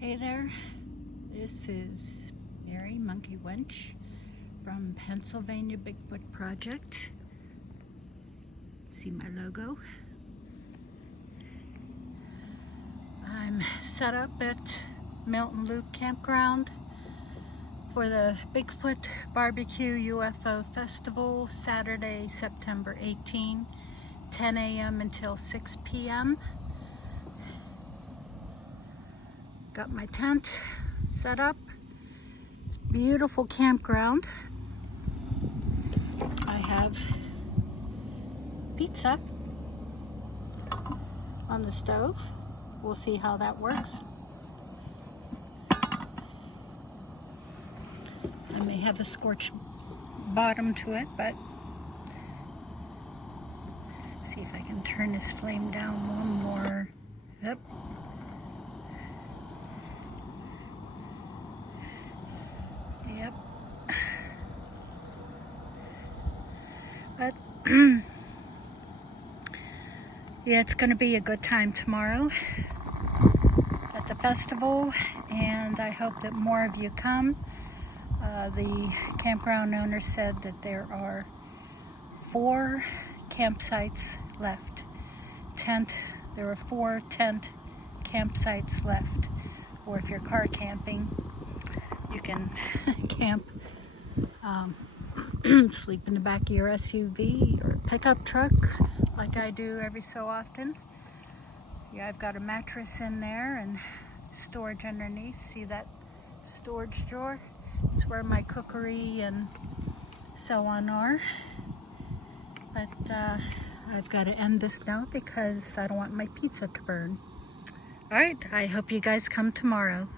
Hey there, this is Mary MonkeyWench from Pennsylvania Bigfoot Project. See my logo? I'm set up at Milton Campground for the Bigfoot BBQ UFO Festival, Saturday, September 18, 10 a.m. until 6 p.m. Got my tent set up. It's a beautiful campground. I have pizza on the stove. We'll see how that works. I may have a scorched bottom to it, but see if I can turn this flame down one more. Yep. Yep. But yeah, it's going to be a good time tomorrow at the festival, and I hope that more of you come. The campground owner said that there are 4 campsites left. There are 4 tent campsites left. Or if you're car camping, you can camp, sleep in the back of your SUV or pickup truck like I do every so often. Yeah, I've got a mattress in there and storage underneath. See that storage drawer? It's where my cookery and so on are. But I've got to end this now because I don't want my pizza to burn. Alright, I hope you guys come tomorrow.